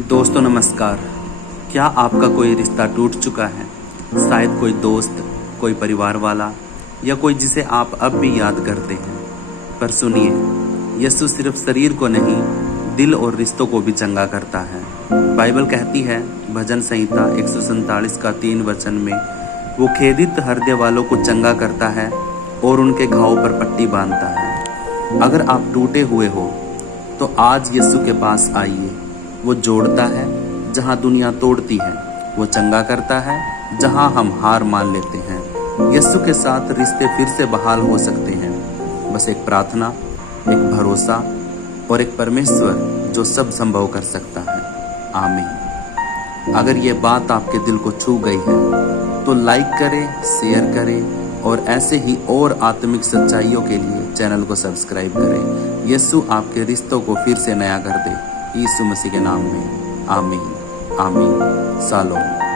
दोस्तों नमस्कार। क्या आपका कोई रिश्ता टूट चुका है? शायद कोई दोस्त, कोई परिवार वाला या कोई जिसे आप अब भी याद करते हैं। पर सुनिए, यीशु सिर्फ शरीर को नहीं, दिल और रिश्तों को भी चंगा करता है। बाइबल कहती है, भजन संहिता 147 का 3 वचन में, वो खेदित हृदय वालों को चंगा करता है और उनके घावों पर पट्टी बांधता है। अगर आप टूटे हुए हो तो आज यीशु के पास आइए। वो जोड़ता है जहां दुनिया तोड़ती है, वो चंगा करता है जहां हम हार मान लेते हैं। यीशु के साथ रिश्ते फिर से बहाल हो सकते हैं। बस एक प्रार्थना, एक भरोसा और एक परमेश्वर जो सब संभव कर सकता है। आमीन। अगर ये बात आपके दिल को छू गई है तो लाइक करें, शेयर करें और ऐसे ही और आत्मिक सच्चाइयों के लिए चैनल को सब्सक्राइब करें। यीशु आपके रिश्तों को फिर से नया कर दे, यीशु मसीह के नाम में। आमीन आमीन। शालोम।